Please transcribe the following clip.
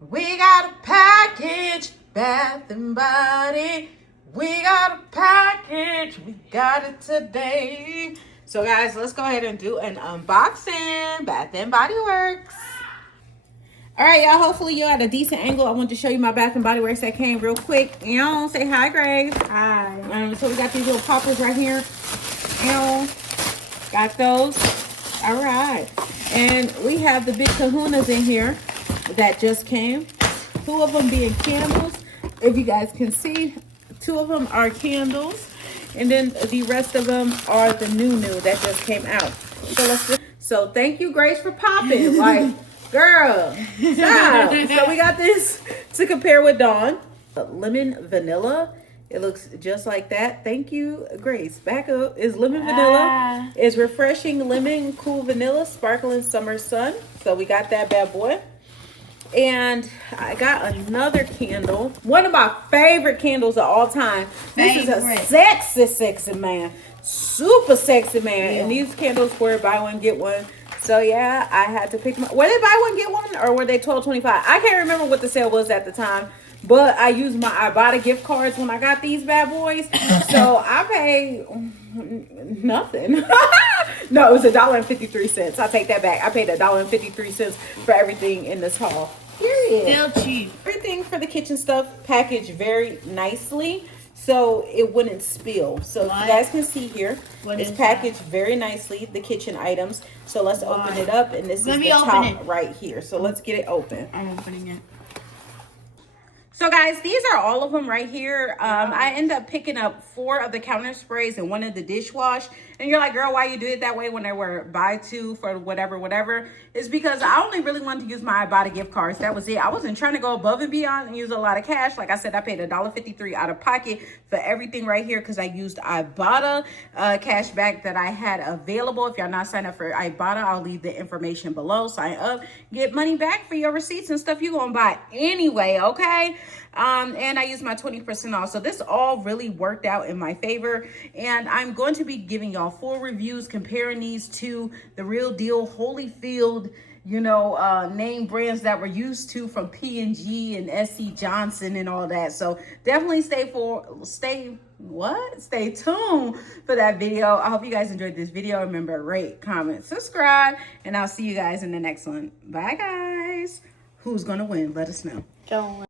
We got a package, Bath and Body. We got a package, we got it today. So guys, let's go ahead and do an unboxing. Bath and Body Works. All right, y'all, hopefully you're at a decent angle. I want to show you my Bath and Body Works that came real quick. Say hi, Grace. Hi. So we got these little poppers right here. Got those. All right. And we have the big kahunas in here that just came. 2 of them being candles. If you guys can see, 2 of them are candles. And then the rest of them are the new that just came out. So thank you, Grace, for popping. Like, girl, stop. So we got this to compare with Dawn. Lemon vanilla. It looks just like that. Thank you, Grace. Back up is lemon vanilla. It's refreshing lemon, cool vanilla, sparkling summer sun. So we got that bad boy. And I got another candle. One of my favorite candles of all time. This is a sexy man. Super sexy man. Yeah. And these candles were buy one, get one. So yeah, I had to pick them up. Were they buy one, get one? Or were they $12.25? I can't remember what the sale was at the time. But I used my Ibotta gift cards when I got these bad boys. So I paid nothing. No, it was $1.53. I take that back. I paid $1.53 for everything in this haul. Period. Still cheap. Everything for the kitchen stuff packaged very nicely so it wouldn't spill. So you guys can see here, it's packaged very nicely, the kitchen items. So let's open it up, and this is the top right here. So let's get it open. I'm opening it. So guys, these are all of them right here. I end up picking up 4 of the counter sprays and 1 of the dishwash. And you're like, girl, why you do it that way when they were buy 2 for whatever? It's because I only really wanted to use my Ibotta gift cards. That was it. I wasn't trying to go above and beyond and use a lot of cash. Like I said, I paid $1.53 out of pocket for everything right here because I used Ibotta cashback that I had available. If y'all not signed up for Ibotta, I'll leave the information below. Sign up, get money back for your receipts and stuff you're gonna buy anyway, okay? And I used my 20% off. So this all really worked out in my favor. And I'm going to be giving y'all full reviews comparing these to the real deal Holyfield, name brands that we're used to from P&G and SC Johnson and all that. So definitely stay tuned for that video. I hope you guys enjoyed this video. Remember, rate, comment, subscribe, and I'll see you guys in the next one. Bye guys. Who's gonna win? Let us know. Don't.